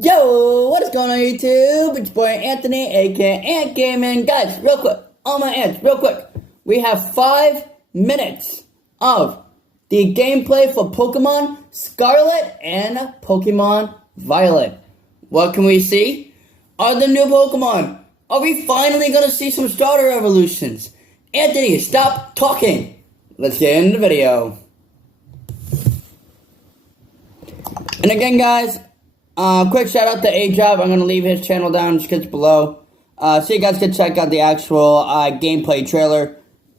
Yo, what is going on YouTube? It's your boy Anthony, aka Ant Gaming. Guys, real quick, all my ants, real quick. We have 5 minutes of the gameplay for Pokemon Scarlet and Pokemon Violet. What can we see? Are the new Pokemon? Are we finally gonna see some starter evolutions? Anthony, stop talking. Let's get into the video. And again, guys, quick shout out to A-Job. I'm going to leave his channel down in the description below. So you guys can check out the actual gameplay trailer.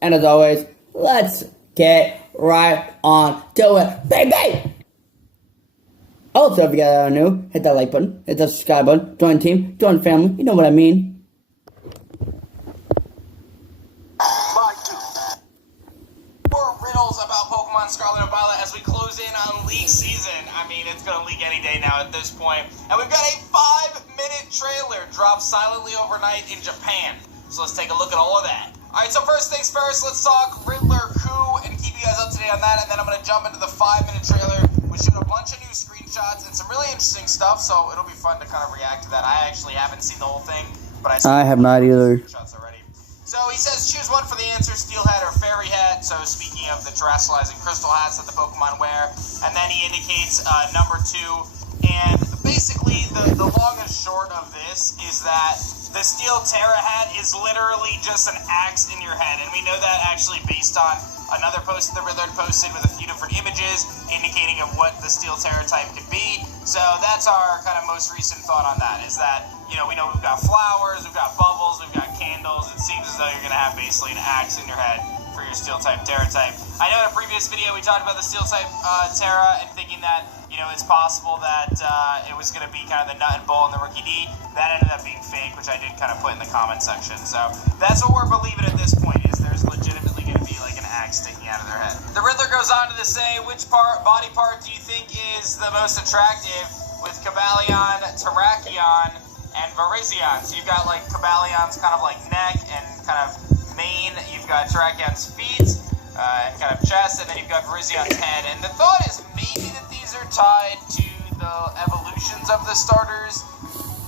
And as always, let's get right on to it, baby! Also, if you guys are new, hit that like button, hit that subscribe button, join the team, join the family, you know what I mean. More riddles about Pokemon Scarlet and Violet as we close in on league season. I mean, it's going to leak any day now at this point. And we've got a 5-minute trailer dropped silently overnight in Japan. So let's take a look at all of that. Alright, so first things first, let's talk Riddler Coup and keep you guys up to date on that. And then I'm going to jump into the 5-minute trailer, which showed a bunch of new screenshots and some really interesting stuff. So it'll be fun to kind of react to that. I actually haven't seen the whole thing, but I have not either. Screenshots already. So he says choose one for the answer, Steel Hat or Fairy Hat. So speaking of the terrestrializing crystal hats that the Pokemon wear. And then he indicates number 2. And basically the long and short of this is that the Steel Terra hat is literally just an axe in your head. And we know that actually based on another post that the Riddler posted with a few different images indicating of what the Steel Terra type could be. So that's our kind of most recent thought on that, is that, you know, we know we've got flowers, we've got bubbles, we've got candles. It seems as though you're going to have basically an axe in your head for your Steel type Terra type. I know in a previous video we talked about the Steel type Terra and thinking that, you know, it's possible that it was going to be kind of the nut and bolt in the Rookie D. That ended up being fake, which I did kind of put in the comment section. So that's what we're believing at this point, is there's legitimately going to be like an axe sticking out of their head. The Riddler goes on to say, which body part do you think is the most attractive with Cobalion, Terrakion, and Virizion? So you've got like Cobalion's kind of like neck and kind of mane. You've got Terrakion's feet and kind of chest, and then you've got Virizion's head. And the thought is maybe that these are tied to the evolutions of the starters,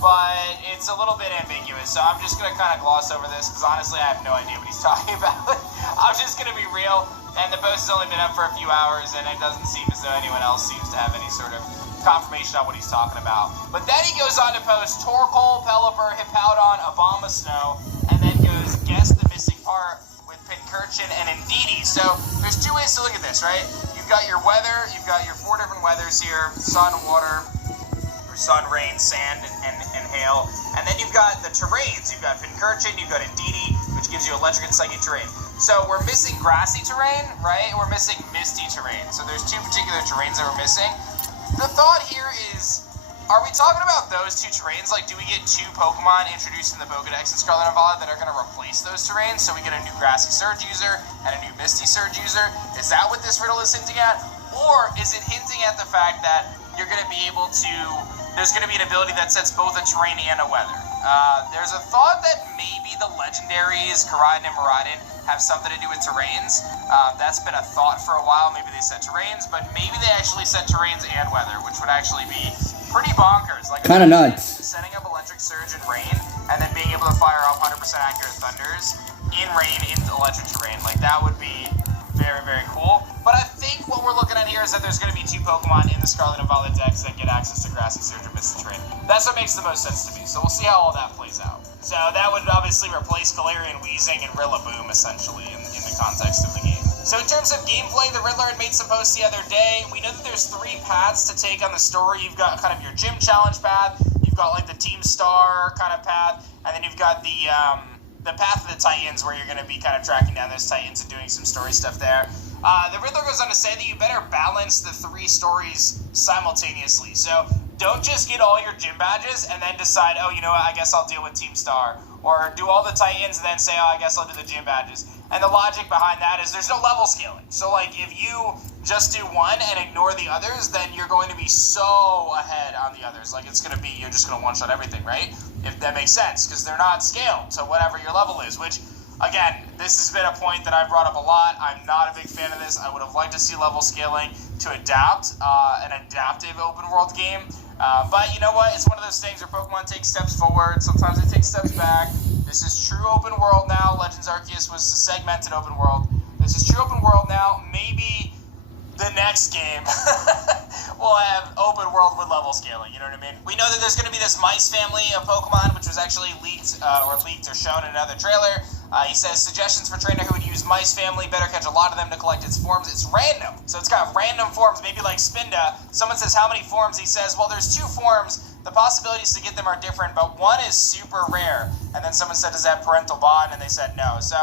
but it's a little bit ambiguous. So I'm just going to kind of gloss over this because honestly I have no idea what he's talking about. I'm just going to be real, and the post has only been up for a few hours, and it doesn't seem as though anyone else seems to have any sort of confirmation on what he's talking about. But then he goes on to post Torkoal, Pelipper, Hippowdon, Abomasnow, and then goes guess the missing part with Pincurchin and Indeedee. So there's 2 ways to look at this, right? You've got your weather, you've got your 4 different weathers here: sun, water, or sun, rain, sand, and hail. And then you've got the terrains. You've got Pincurchin, you've got Indeedee, which gives you electric and psychic terrain. So we're missing grassy terrain, right? And we're missing misty terrain. So there's 2 particular terrains that we're missing. The thought here is, are we talking about those 2 terrains? Like, do we get 2 Pokemon introduced in the Pokedex in Scarlet and Violet that are going to replace those terrains? So we get a new Grassy Surge user and a new Misty Surge user? Is that what this riddle is hinting at? Or is it hinting at the fact that you're going to be able to, there's going to be an ability that sets both a terrain and a weather? There's a thought that maybe the legendaries, Koraidon and Miraidon, have something to do with terrains. That's been a thought for a while. Maybe they set terrains, but maybe they actually set terrains and weather, which would actually be pretty bonkers. Like kind of nuts. Setting up Electric Surge in rain, and then being able to fire off 100% accurate thunders in rain into electric terrain. Like, that would be very, very cool. But I think what we're looking at here is that there's going to be 2 Pokemon in the Scarlet and Violet decks that get access to Grassy Surge or Misty Terrain. That's what makes the most sense to me. So we'll see how all that plays out. So that would obviously replace Galarian Weezing and Rillaboom, essentially, in the context of the game. So in terms of gameplay, the Riddler had made some posts the other day. We know that there's 3 paths to take on the story. You've got kind of your gym challenge path. You've got like the Team Star kind of path. And then you've got the path of the Titans, where you're going to be kind of tracking down those Titans and doing some story stuff there. The Riddler goes on to say that you better balance the 3 stories simultaneously. So don't just get all your gym badges and then decide, oh, you know what, I guess I'll deal with Team Star. Or do all the Titans and then say, oh, I guess I'll do the gym badges. And the logic behind that is there's no level scaling. So, like, if you just do one and ignore the others, then you're going to be so ahead on the others. Like, it's going to be, you're just going to one-shot everything, right? If that makes sense, because they're not scaled to whatever your level is, which Again, this has been a point that I've brought up a lot. I'm not a big fan of this. I would have liked to see level scaling to adapt an adaptive open world game. But you know what? It's one of those things where Pokemon takes steps forward. Sometimes they take steps back. This is true open world now. Legends Arceus was a segmented open world. This is true open world now. Maybe the next game will have open world with level scaling. You know what I mean? We know that there's going to be this mice family of Pokemon, which was actually leaked or shown in another trailer. He says suggestions for trainer who would use mice family, better catch a lot of them to collect its forms. It's random, so it's got random forms, maybe like Spinda. Someone says how many forms. He says, well, there's 2 forms. The possibilities to get them are different, but one is super rare. And then someone said, does that have parental bond? And they said no. So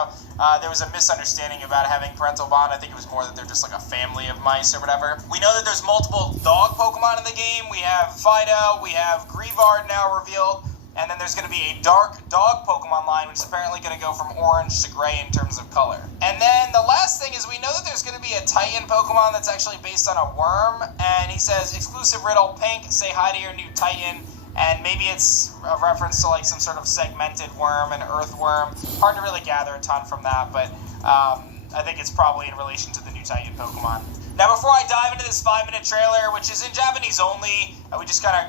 there was a misunderstanding about having parental bond. I think it was more that they're just like a family of mice or whatever. We know that there's multiple dog Pokemon in the game. We have Fido, we have Greavard now revealed, and then there's going to be a dark dog Pokemon line, which is apparently going to go from orange to gray in terms of color. And then the last thing is we know that there's going to be a Titan Pokemon that's actually based on a worm, and he says, exclusive riddle, Pink, say hi to your new Titan. And maybe it's a reference to like some sort of segmented worm, an earthworm. Hard to really gather a ton from that, but I think it's probably in relation to the new Titan Pokemon. Now, before I dive into this 5-minute trailer, which is in Japanese only, we just gonna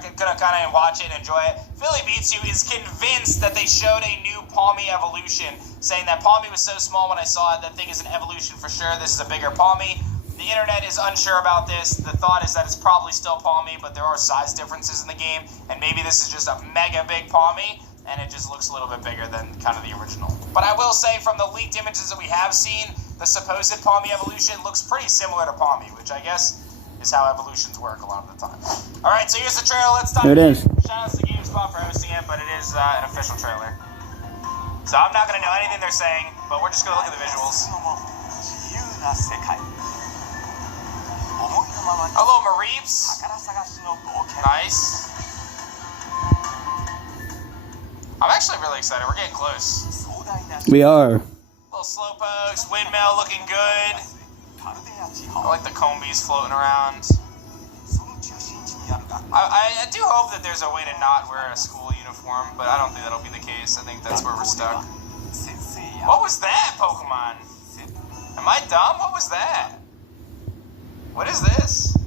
watch it and enjoy it. Philly Beats You is convinced that they showed a new Palmy evolution, saying that Palmy was so small when I saw it, that thing is an evolution for sure. This is a bigger Palmy. The internet is unsure about this. The thought is that it's probably still Palmy, but there are size differences in the game, and maybe this is just a mega big Palmy, and it just looks a little bit bigger than kind of the original. But I will say, from the leaked images that we have seen, the supposed Palmy evolution looks pretty similar to Palmy, which I guess is how evolutions work a lot of the time. All right, so here's the trailer. Let's dive in. Shout out to GameSpot for hosting it, but it is an official trailer. So I'm not going to know anything they're saying, but we're just going to look at the visuals. Hello, Mareeps. Nice. I'm actually really excited. We're getting close. We are. Little slowpokes, windmill looking good. I like the combies floating around. I do hope that there's a way to not wear a school uniform, but I don't think that'll be the case. I think that's where we're stuck. What was that, Pokemon? Am I dumb? What was that? What is this?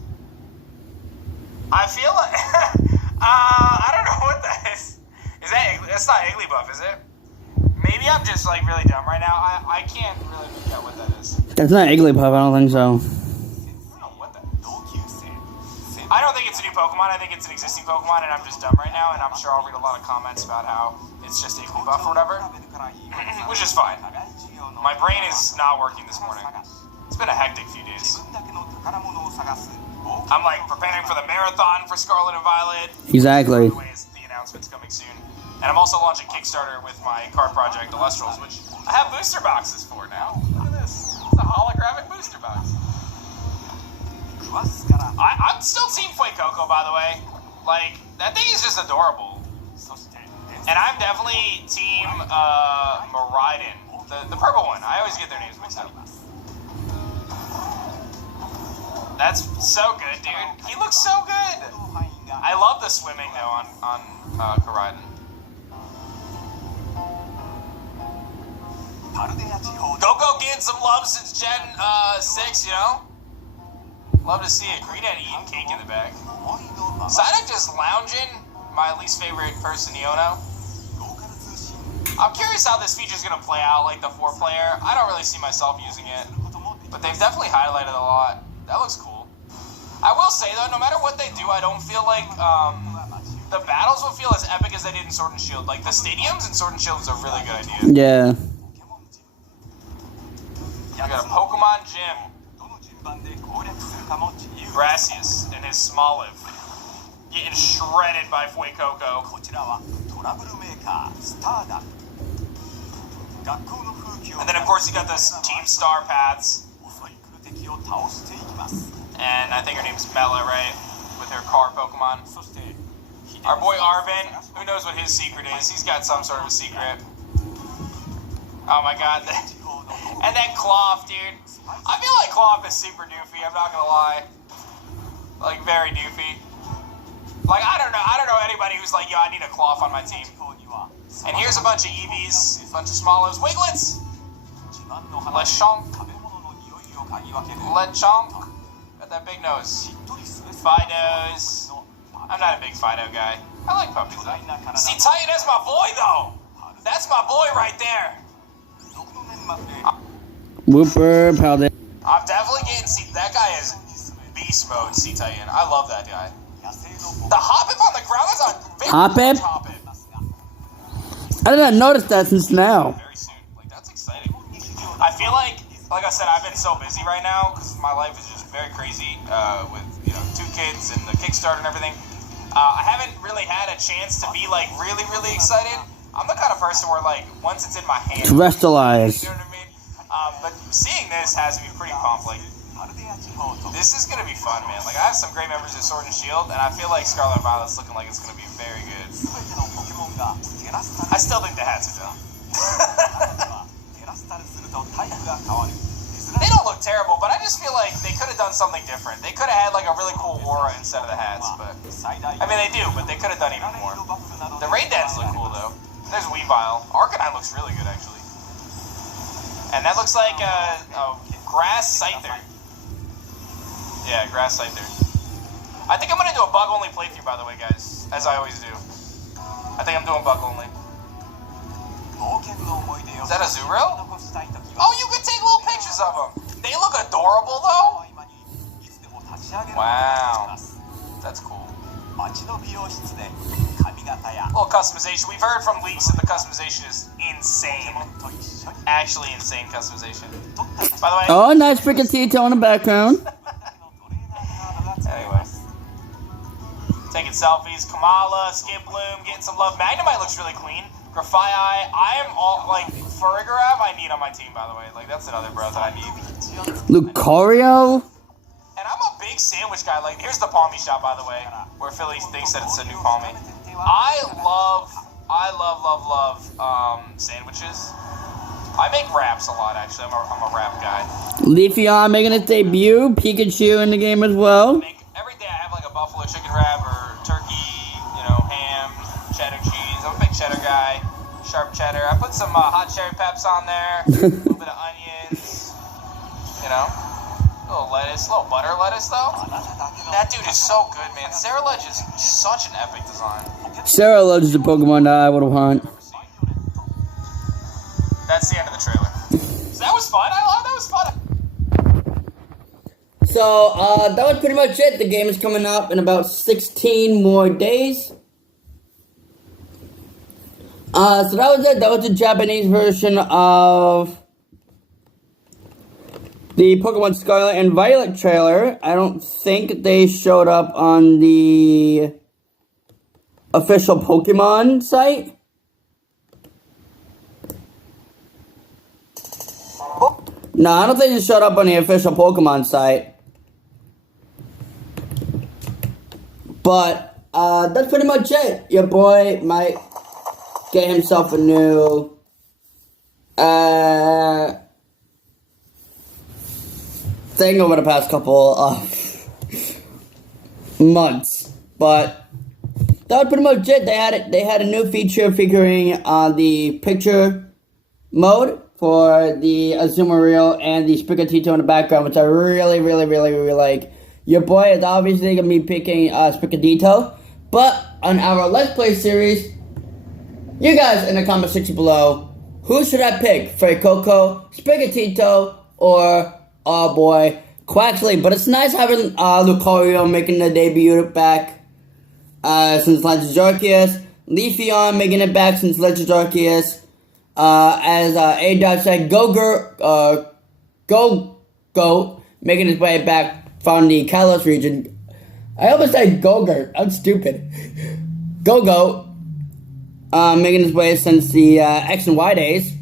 I feel like... I don't know what that is. Is that... That's not Igglybuff, is it? Maybe I'm just, like, really dumb right now. I can't really make out what that is. That's not Igglybuff, I don't think so. I don't know what that is. I don't think it's a new Pokemon. I think it's an existing Pokemon, and I'm just dumb right now, and I'm sure I'll read a lot of comments about how it's just Igglybuff or whatever. Which is fine. My brain is not working this morning. It's been a hectic few days. I'm like preparing for the marathon for Scarlet and Violet. Exactly. By the way, the announcement's coming soon. And I'm also launching Kickstarter with my card project, Illustrals, which I have booster boxes for now. Look at this. It's a holographic booster box. I'm still Team Fuecoco, by the way. Like, that thing is just adorable. And I'm definitely Team Miraidon. The purple one. I always get their names mixed up. That's so good, dude. He looks so good. I love the swimming, though, on Koraidon. Go getting some love since Gen 6, you know? Love to see it. Greenhead eating cake in the back. Psyduck just lounging. My least favorite person, Iono. I'm curious how this feature's going to play out, like the 4-player. I don't really see myself using it. But they've definitely highlighted a lot. That looks cool. I will say, though, no matter what they do, I don't feel like the battles will feel as epic as they did in Sword and Shield. Like, the stadiums in Sword and Shield is a really good idea. Yeah. I got a Pokemon Gym. Gracias and his Smoliv. Getting shredded by Fuecoco. And then, of course, you got this Team Star Paths. And I think her name's Mela, right? With her car Pokemon. Our boy Arvin, who knows what his secret is? He's got some sort of a secret. Oh my god. And then Cloth, dude. I feel like Cloth is super doofy, I'm not gonna lie. Like, very doofy. Like, I don't know anybody who's like, yo, I need a Cloth on my team. And here's a bunch of Eevees, a bunch of Swallows. Wiglets! Lechonk. Lechonk. Got that big nose. Fidos. I'm not a big Fido guy. I like puppies though. See, Titan, that's my boy though. That's my boy right there. Whooper, powder. I'm definitely getting, see, that guy is beast mode, C Titan. I love that guy. The Hoppip on the ground, that's a very Hoppip? Hoppip. I did not notice that since now. Very soon. Like, that's exciting. I feel like I said, I've been so busy right now because my life is just very crazy with, 2 kids and the Kickstarter and everything. I haven't really had a chance to be, like, really, really excited. I'm the kind of person where, like, once it's in my hand, Terrestrialize. you know what I mean? But seeing this has me pretty pumped. Like, this is going to be fun, man. Like, I have some great members of Sword and Shield, and I feel like Scarlet and Violet's looking like it's going to be very good. I still think the hats are dumb. They don't look terrible, but I just feel like they could have done something different. They could have had, like, a really cool aura instead of the hats, but... I mean, they do, but they could have done even more. The Raid Dads look cool, though. There's Weavile. Arcanine looks really good, actually. And that looks like a Grass Scyther. Yeah, Grass Scyther. I think I'm going to do a bug-only playthrough, by the way, guys. As I always do. I think I'm doing bug-only. Is that a Zuro? Oh, you can take little pictures of them. They look adorable, though. Wow. That's cool. Little customization. We've heard from leaks that the customization is insane. Actually insane customization. By the way... Oh, nice freaking Tito in the background. Anyway. Taking selfies. Kamala, Skiploom, getting some love. Magnemite looks really clean. Grafai, I am all, like, Farigarav I need on my team, by the way. Like, that's another bro that I need. Lucario? And I'm a big sandwich guy. Like, here's the Palmy shop, by the way, where Philly thinks that it's a new Palmy. I love sandwiches. I make wraps a lot, actually. I'm a wrap guy. Leafeon making its debut. Pikachu in the game as well. Every day I have, like, a buffalo chicken wrap or turkey, ham, cheddar cheese. I'm a big cheddar guy. Sharp cheddar. I put some hot cherry peps on there. A little bit of onions. A little lettuce. A little butter lettuce, though. That dude is so good, man. Cerulege is such an epic design. Cerulege is a Pokemon that I would want. That's the end of the trailer. So that was fun. That was fun. So, that was pretty much it. The game is coming up in about 16 more days. So that was it. That was the Japanese version of the Pokemon Scarlet and Violet trailer. I don't think they showed up on the official Pokemon site. No, I don't think they showed up on the official Pokemon site. But, that's pretty much it. Your boy might get himself a new, thing over the past couple of months. But that was pretty much it. They had a new feature featuring the picture mode for the Azumarill and the Sprigatito in the background, which I really like. Your boy is obviously going to be picking Sprigatito, but on our Let's Play series, you guys in the comment section below, who should I pick? Fuecoco, Sprigatito, or, oh boy, Quaxley. But it's nice having Lucario making the debut back since Legends Arceus, Leafeon making it back since Legends Arceus, as A-Dot said, Go-Goat making his way back from the Kalos region. I almost said Go-Gurt. I'm stupid. Go-Goat making his way since the X and Y days.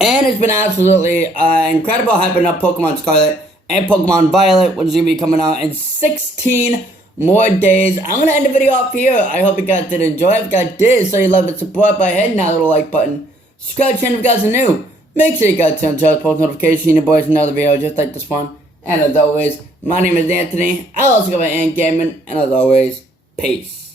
And it's been absolutely incredible hyping up Pokemon Scarlet and Pokemon Violet, which is going to be coming out in 16 more days. I'm going to end the video off here. I hope you guys did enjoy. If you guys did, so you love and support by hitting that little like button. Subscribe to the channel if you guys are new. Make sure you guys turn on post notifications. Your boys another video just like this one. And as always, my name is Anthony. I'll also go by Ant Gaming. And as always, peace.